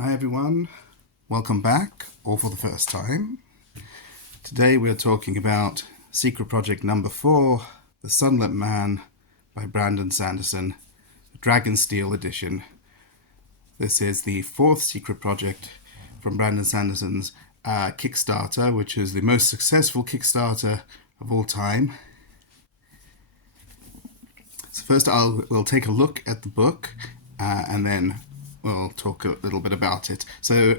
Hi everyone, welcome back, or for the first time. Today we're talking about Secret Project number 4, The Sunlit Man by Brandon Sanderson, the Dragonsteel edition. This is the 4th secret project from Brandon Sanderson's Kickstarter, which is the most successful Kickstarter of all time. So first we'll take a look at the book and then we'll talk a little bit about it. So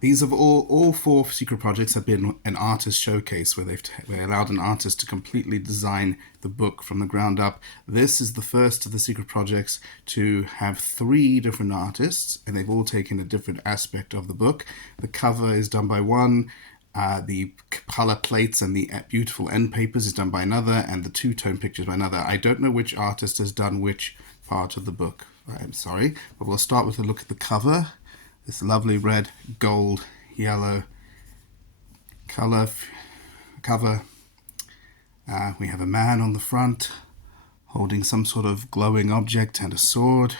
these have all 4 secret projects have been an artist showcase where they allowed an artist to completely design the book from the ground up. This is the first of the secret projects to have 3 different artists, and they've all taken a different aspect of the book. The cover is done by one, the color plates and the beautiful end papers is done by another, and the 2-tone pictures by another. I don't know which artist has done which part of the book. I'm sorry, but we'll start with a look at the cover. This lovely red, gold, yellow cover. We have a man on the front holding some sort of glowing object and a sword,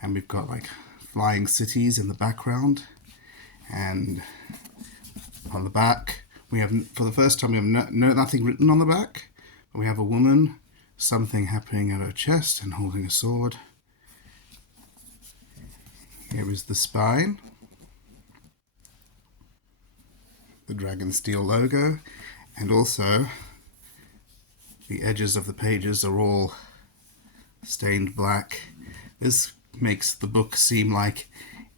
and we've got like flying cities in the background. And on the back, we have, for the first time, we have nothing written on the back, but we have a woman, something happening at her chest and holding a sword. Here is the spine, the Dragonsteel logo, and also the edges of the pages are all stained black. This makes the book seem like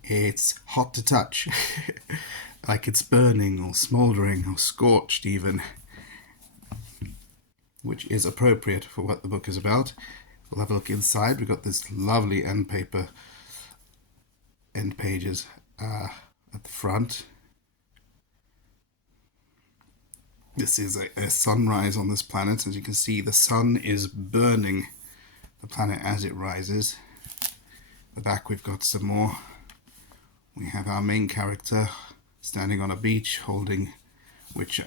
it's hot to touch, like it's burning or smouldering or scorched even, which is appropriate for what the book is about. We'll have a look inside. We've got this lovely end pages at the front. This is a sunrise on this planet. As you can see, the sun is burning the planet as it rises. At the back we've got some more. We have our main character standing on a beach holding, which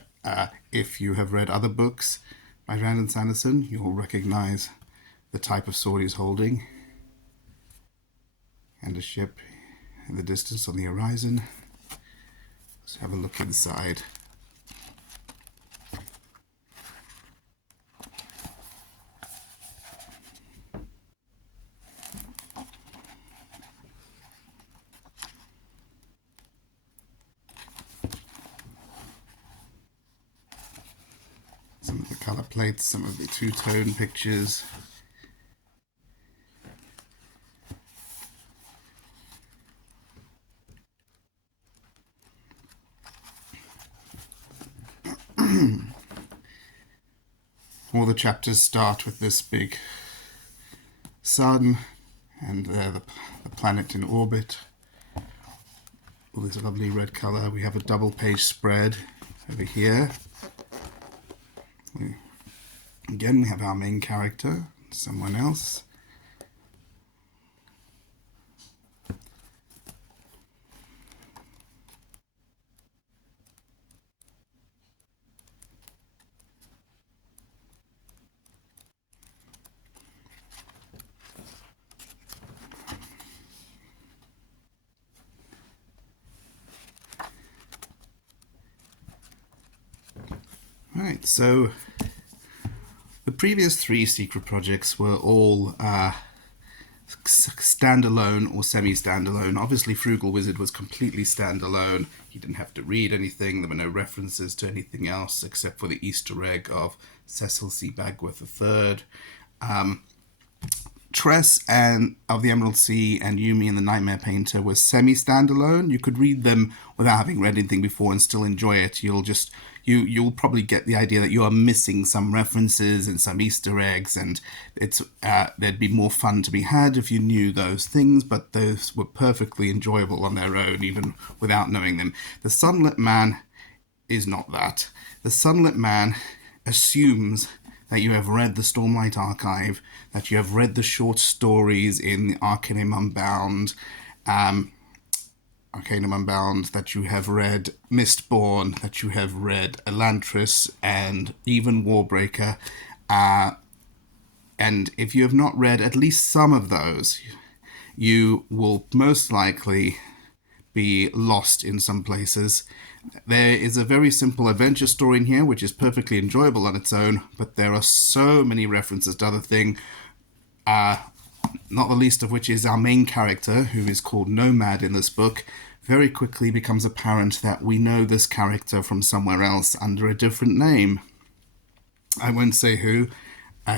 if you have read other books by Brandon Sanderson, you'll recognize the type of sword he's holding. And a ship in the distance on the horizon. Let's have a look inside. Some of the color plates, some of the 2-tone pictures. All the chapters start with this big sun and the planet in orbit. All this lovely red color. We have a double page spread over here. Again, we have our main character, someone else. Right, so the previous 3 secret projects were all standalone or semi-standalone. Obviously, Frugal Wizard was completely standalone. He didn't have to read anything. There were no references to anything else except for the Easter egg of Cecil C. Bagworth III. Tress and of the Emerald Sea and Yumi and the Nightmare Painter was semi-standalone. You could read them without having read anything before and still enjoy it. You'll probably get the idea that you are missing some references and some Easter eggs, and it's there'd be more fun to be had if you knew those things, but those were perfectly enjoyable on their own, even without knowing them. The Sunlit Man is not that. The Sunlit Man assumes that you have read the Stormlight Archive, that you have read the short stories in the Arcanum Unbound, that you have read Mistborn, that you have read Elantris, and even Warbreaker. And if you have not read at least some of those, you will most likely be lost in some places. There is a very simple adventure story in here, which is perfectly enjoyable on its own, but there are so many references to other things, not the least of which is our main character, who is called Nomad in this book. Very quickly becomes apparent that we know this character from somewhere else under a different name. I won't say who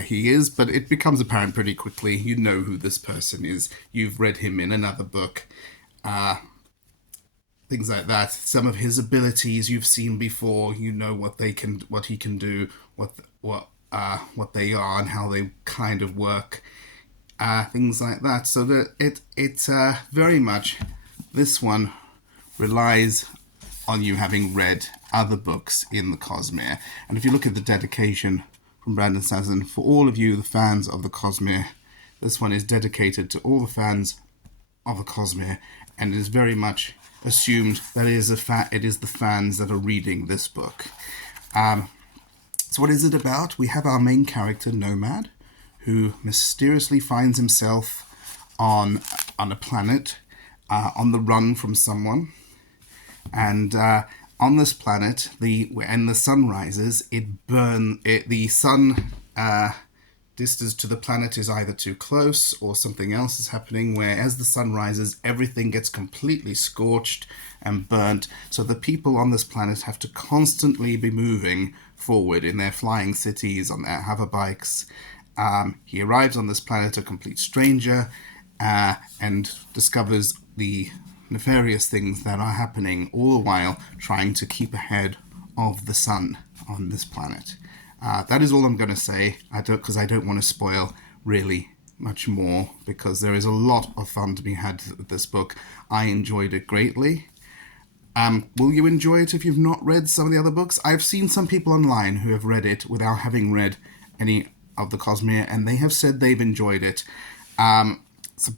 he is, but it becomes apparent pretty quickly. You know who this person is. You've read him in another book. Things like that. Some of his abilities you've seen before. You know what he can do, what they are, and how they kind of work. Things like that. So that it very much, this one relies on you having read other books in the Cosmere. And if you look at the dedication from Brandon Sanderson, for all of you, the fans of the Cosmere, this one is dedicated to all the fans of the Cosmere, and it is very much assumed that it is the fans that are reading this book. So what is it about? We have our main character, Nomad, who mysteriously finds himself on a planet, on the run from someone. And on this planet, when the sun rises, the sun distance to the planet is either too close or something else is happening, where as the sun rises, everything gets completely scorched and burnt. So the people on this planet have to constantly be moving forward in their flying cities, on their hoverbikes. He arrives on this planet, a complete stranger, and discovers the nefarious things that are happening, all the while trying to keep ahead of the sun on this planet. That is all I'm going to say, because I don't want to spoil really much more, because there is a lot of fun to be had with this book. I enjoyed it greatly. Will you enjoy it if you've not read some of the other books? I've seen some people online who have read it without having read any of the Cosmere, and they have said they've enjoyed it. But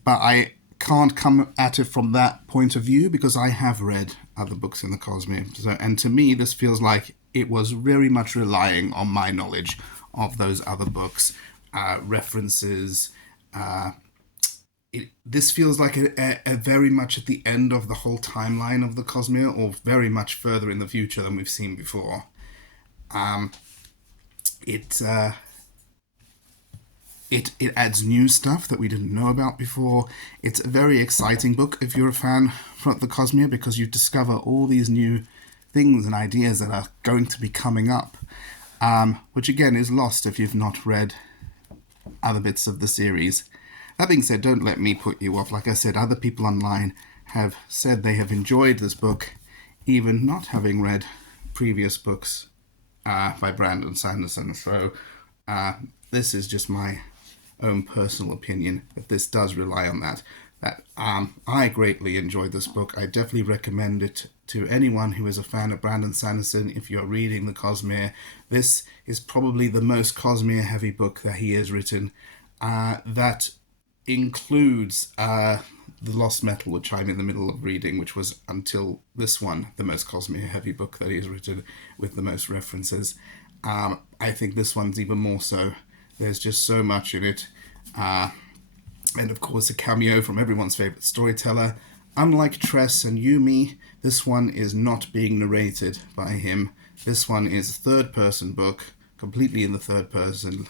I can't come at it from that point of view, because I have read other books in the Cosmere. And to me, this feels like it was very much relying on my knowledge of those other books, references. This feels like a very much at the end of the whole timeline of the Cosmere, or very much further in the future than we've seen before. It adds new stuff that we didn't know about before. It's a very exciting book if you're a fan of the Cosmere, because you discover all these new things and ideas that are going to be coming up, which again is lost if you've not read other bits of the series. That being said, don't let me put you off. Like I said, other people online have said they have enjoyed this book, even not having read previous books by Brandon Sanderson. So this is just my own personal opinion, that this does rely on that. I greatly enjoyed this book. I definitely recommend it to anyone who is a fan of Brandon Sanderson. If you're reading the Cosmere, this is probably the most Cosmere heavy book that he has written. That includes The Lost Metal, which I'm in the middle of reading, which was, until this one, the most Cosmere heavy book that he has written, with the most references. I think this one's even more so. There's just so much in it. And of course, a cameo from everyone's favorite storyteller. Unlike Tress and Yumi, this one is not being narrated by him. This one is a third-person book, completely in the third person,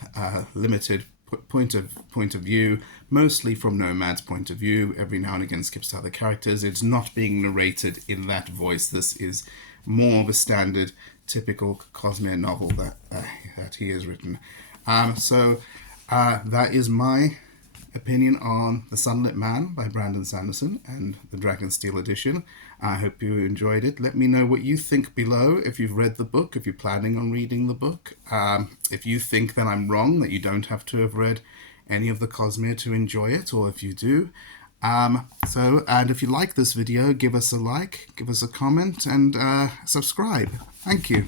limited point of view, mostly from Nomad's point of view. Every now and again skips to other characters. It's not being narrated in that voice. This is more of a standard, typical Cosmere novel that he has written. So that is my opinion on The Sunlit Man by Brandon Sanderson and the Dragonsteel edition. I hope you enjoyed it. Let me know what you think below, if you've read the book, if you're planning on reading the book. If you think that I'm wrong, that you don't have to have read any of the Cosmere to enjoy it, or if you do. And if you like this video, give us a like, give us a comment, and subscribe. Thank you.